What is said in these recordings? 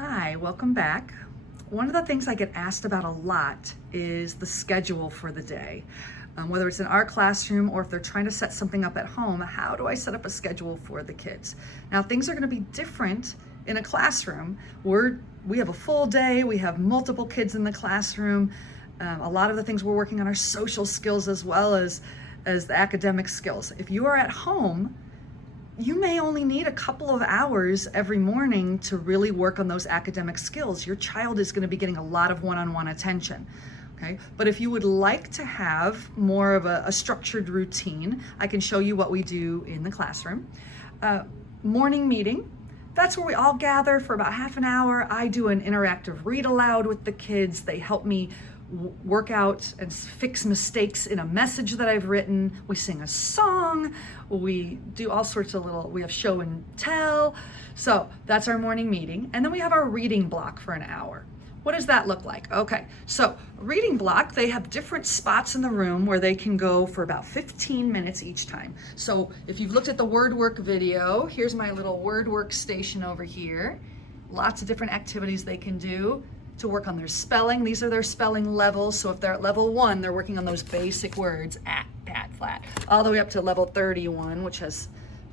Hi, welcome back. One of the things I get asked about a lot is the schedule for the day. Whether it's in our classroom or if they're trying to set something up at home, how do I set up a schedule for the kids? Now, things are going to be different in a classroom. We have a full day, we have multiple kids in the classroom. A lot of the things we're working on are social skills as well as the academic skills. If you are at home, you may only need a couple of hours every morning to really work on those academic skills. Your child is going to be getting a lot of one-on-one attention. Okay, but if you would like to have more of a structured routine, I can show you what we do in the classroom. Morning meeting, that's where we all gather for about half an hour. I do an interactive read aloud with the kids. They help me work out and fix mistakes in a message that I've written. We sing a song, we do all sorts of we have show and tell. So that's our morning meeting. And then we have our reading block for an hour. What does that look like? Okay, so reading block, they have different spots in the room where they can go for about 15 minutes each time. So if you've looked at the word work video, here's my little word work station over here. Lots of different activities they can do to work on their spelling. These are their spelling levels. So if they're at level 1, they're working on those basic words, at, flat, all the way up to level 31, which has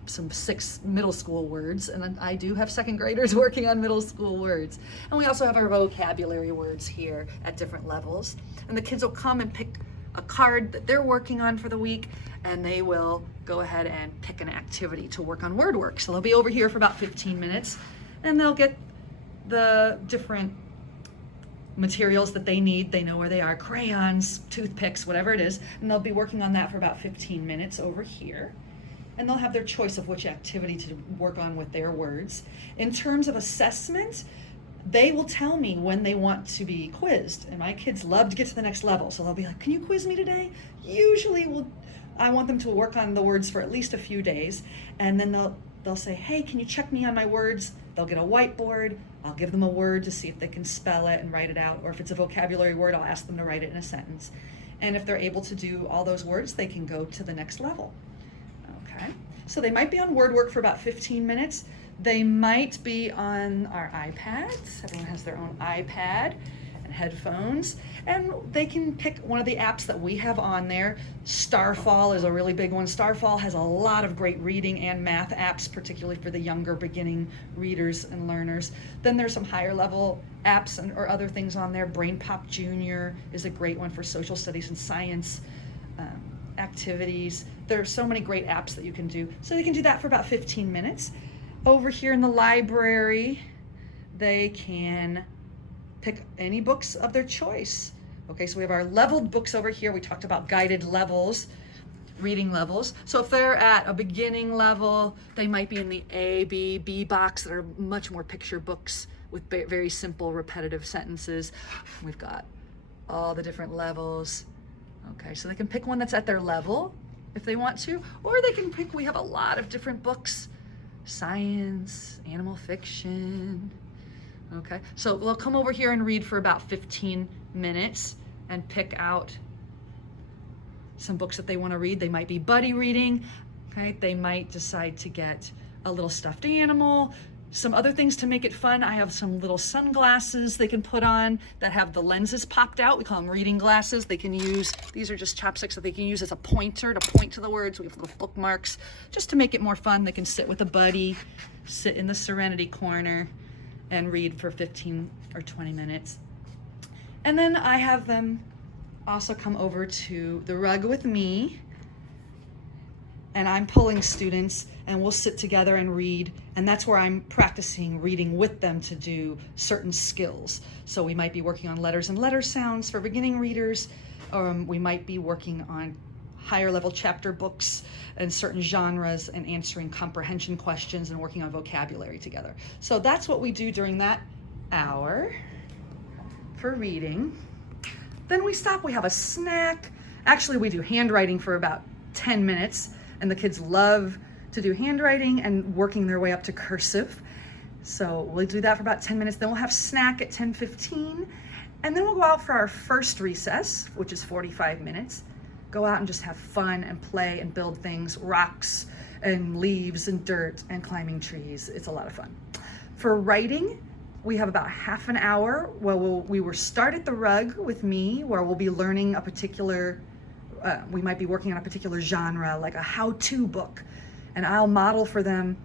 some 6 middle school words. And then I do have second graders working on middle school words. And we also have our vocabulary words here at different levels. And the kids will come and pick a card that they're working on for the week, and they will go ahead and pick an activity to work on word work. So they'll be over here for about 15 minutes, and they'll get the different materials that they need. They know where they are, crayons, toothpicks, whatever it is, and they'll be working on that for about 15 minutes over here. And they'll have their choice of which activity to work on with their words. In terms of assessment, they will tell me when they want to be quizzed, and my kids love to get to the next level, so they'll be like, can you quiz me today? Usually I want them to work on the words for at least a few days, and then they'll say, hey, can you check me on my words? They'll get a whiteboard. I'll give them a word to see if they can spell it and write it out, or if it's a vocabulary word, I'll ask them to write it in a sentence. And if they're able to do all those words, they can go to the next level. Okay, so they might be on word work for about 15 minutes. They might be on our iPads. Everyone has their own iPad and headphones, and they can pick one of the apps that we have on there. Starfall is a really big one. Starfall has a lot of great reading and math apps, particularly for the younger beginning readers and learners. Then there's some higher level apps or other things on there. BrainPop Junior is a great one for social studies and science activities. There are so many great apps that you can do. So they can do that for about 15 minutes. Over here in the library, they can pick any books of their choice. Okay, so we have our leveled books over here. We talked about guided levels, reading levels. So if they're at a beginning level, they might be in the A, B box that are much more picture books with very simple repetitive sentences. We've got all the different levels. Okay, so they can pick one that's at their level if they want to, or they can pick, we have a lot of different books, science, animal fiction. Okay, so they'll come over here and read for about 15 minutes and pick out some books that they want to read. They might be buddy reading. Okay, they might decide to get a little stuffed animal, some other things to make it fun. I have some little sunglasses they can put on that have the lenses popped out. We call them reading glasses. They can use, these are just chopsticks that they can use as a pointer to point to the words. We have little bookmarks just to make it more fun. They can sit with a buddy, sit in the Serenity corner and read for 15 or 20 minutes. And then I have them also come over to the rug with me, and I'm pulling students, and we'll sit together and read, and that's where I'm practicing reading with them to do certain skills. So we might be working on letters and letter sounds for beginning readers, we might be working on higher level chapter books and certain genres and answering comprehension questions and working on vocabulary together. So that's what we do during that hour for reading. Then we stop, we have a snack. Actually, we do handwriting for about 10 minutes, and the kids love to do handwriting and working their way up to cursive. So we'll do that for about 10 minutes. Then we'll have snack at 10:15, and then we'll go out for our first recess, which is 45 minutes. Go out and just have fun and play and build things, rocks and leaves and dirt and climbing trees. It's a lot of fun. For writing, we have about half an hour where we will start at the rug with me, where we'll be learning a particular, we might be working on a particular genre, like a how-to book, and I'll model for them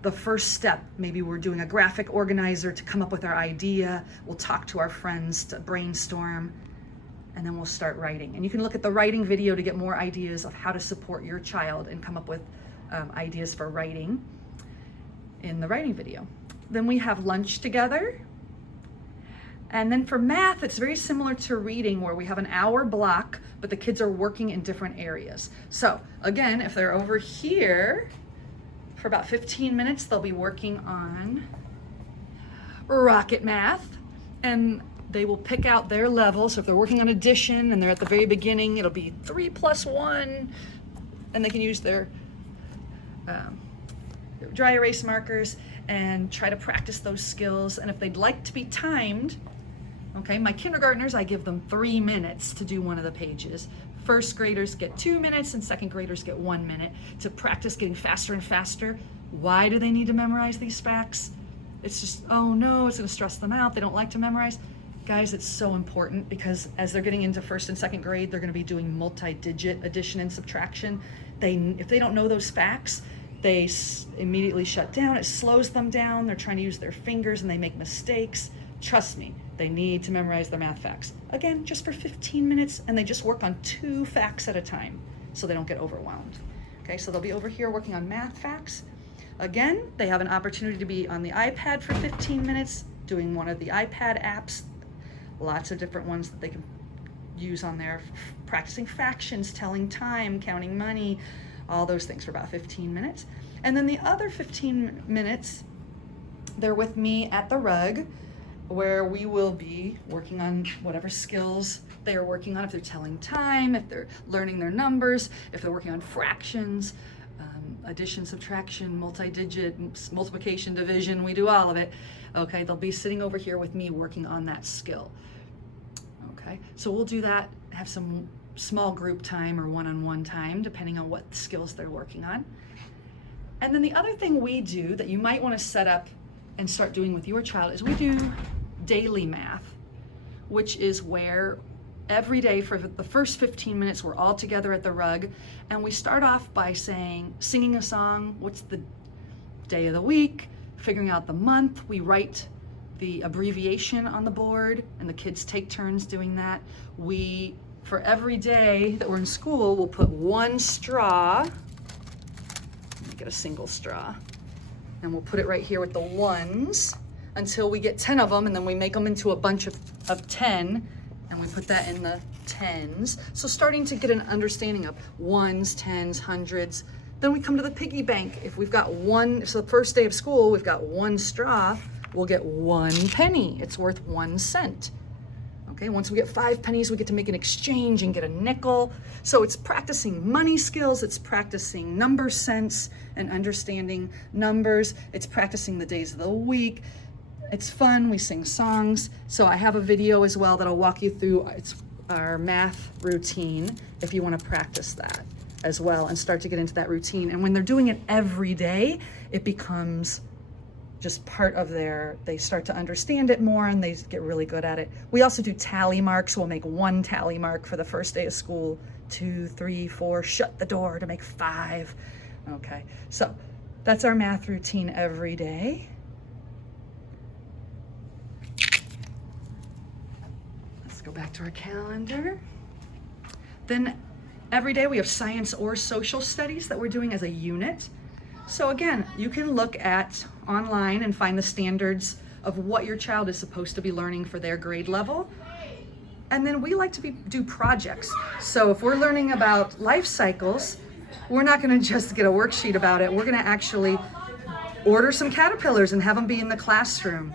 the first step. Maybe we're doing a graphic organizer to come up with our idea. We'll talk to our friends to brainstorm, and then we'll start writing. And you can look at the writing video to get more ideas of how to support your child and come up with ideas for writing in the writing video. Then we have lunch together. And then for math, it's very similar to reading, where we have an hour block, but the kids are working in different areas. So again, if they're over here, for about 15 minutes, they'll be working on rocket math, and they will pick out their level. So if they're working on addition and they're at the very beginning, it'll be 3 + 1, and they can use their dry erase markers and try to practice those skills. And if they'd like to be timed, okay, my kindergartners, I give them 3 minutes to do one of the pages. First graders get 2 minutes and second graders get 1 minute to practice getting faster and faster. Why do they need to memorize these facts? It's just, oh no, it's gonna stress them out. They don't like to memorize. Guys, it's so important, because as they're getting into first and second grade, they're gonna be doing multi-digit addition and subtraction. If they don't know those facts, they immediately shut down. It slows them down. They're trying to use their fingers and they make mistakes. Trust me, they need to memorize their math facts. Again, just for 15 minutes, and they just work on 2 facts at a time so they don't get overwhelmed. Okay, so they'll be over here working on math facts. Again, they have an opportunity to be on the iPad for 15 minutes, doing one of the iPad apps, lots of different ones that they can use on there, practicing fractions, telling time, counting money, all those things for about 15 minutes. And then the other 15 minutes, they're with me at the rug, where we will be working on whatever skills they are working on. If they're telling time, if they're learning their numbers, if they're working on fractions, addition, subtraction, multi-digit, multiplication, division, we do all of it. Okay, they'll be sitting over here with me working on that skill. Okay, so we'll do that, have some small group time or one-on-one time, depending on what skills they're working on. And then the other thing we do that you might want to set up and start doing with your child is we do daily math, which is where every day for the first 15 minutes we're all together at the rug, and we start off by singing a song. What's the day of the week, figuring out the month. We write the abbreviation on the board, and the kids take turns doing that. For every day that we're in school, we'll put 1 straw, make it a single straw, and we'll put it right here with the ones until we get 10 of them, and then we make them into a bunch of 10, and we put that in the tens. So starting to get an understanding of ones, tens, hundreds. Then we come to the piggy bank. If we've got so the first day of school, we've got 1 straw, we'll get 1 penny. It's worth 1 cent. Okay, once we get 5 pennies, we get to make an exchange and get a nickel. So it's practicing money skills, it's practicing number sense and understanding numbers, it's practicing the days of the week. It's fun, we sing songs. So I have a video as well that'll walk you through our math routine if you want to practice that as well and start to get into that routine. And when they're doing it every day, it becomes just part of they start to understand it more and they get really good at it. We also do tally marks. We'll make 1 tally mark for the first day of school, 2, 3, 4, shut the door to make 5. Okay, so that's our math routine every day. Let's go back to our calendar. Then every day we have science or social studies that we're doing as a unit. So again, you can look at online and find the standards of what your child is supposed to be learning for their grade level. And then we like to do projects. So if we're learning about life cycles, we're not gonna just get a worksheet about it. We're gonna actually order some caterpillars and have them be in the classroom.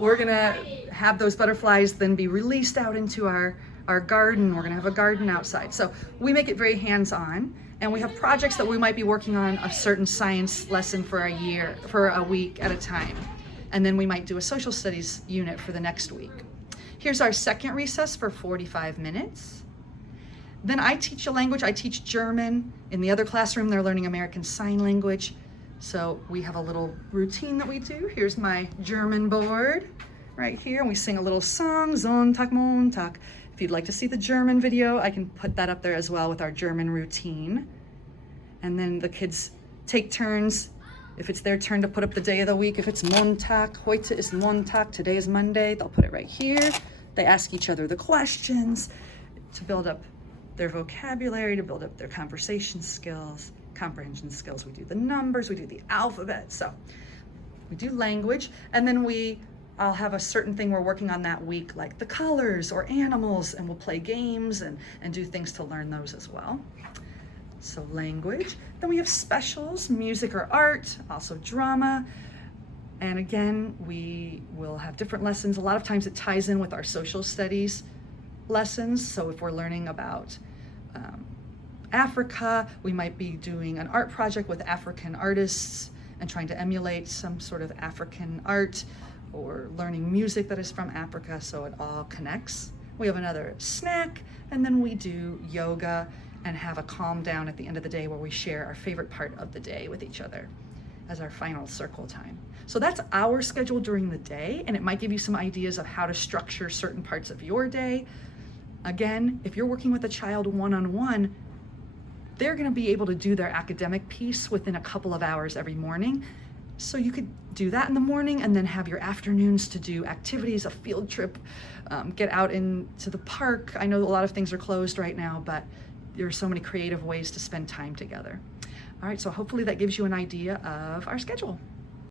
We're gonna have those butterflies then be released out into our garden. We're gonna have a garden outside. So we make it very hands-on. And we have projects that we might be working on a certain science lesson for a week at a time. And then we might do a social studies unit for the next week. Here's our second recess for 45 minutes. Then I teach a language. I teach German. In the other classroom, they're learning American Sign Language. So we have a little routine that we do. Here's my German board right here, and we sing a little song, Sonntag, Montag. If you'd like to see the German video, I can put that up there as well with our German routine. And then the kids take turns. If it's their turn to put up the day of the week, if it's Montag, heute ist Montag, today is Monday, they'll put it right here. They ask each other the questions to build up their vocabulary, to build up their conversation skills, comprehension skills. We do the numbers, we do the alphabet. So we do language, and then I'll have a certain thing we're working on that week, like the colors or animals, and we'll play games and do things to learn those as well. So language. Then we have specials, music or art, also drama. And again, we will have different lessons. A lot of times it ties in with our social studies lessons. So if we're learning about Africa, we might be doing an art project with African artists and trying to emulate some sort of African art, or learning music that is from Africa, so it all connects. We have another snack, and then we do yoga and have a calm down at the end of the day where we share our favorite part of the day with each other as our final circle time. So that's our schedule during the day, and it might give you some ideas of how to structure certain parts of your day. Again, if you're working with a child one-on-one, they're going to be able to do their academic piece within a couple of hours every morning. So you could do that in the morning and then have your afternoons to do activities, a field trip, get out into the park. I know a lot of things are closed right now, but there are so many creative ways to spend time together. All right, so hopefully that gives you an idea of our schedule.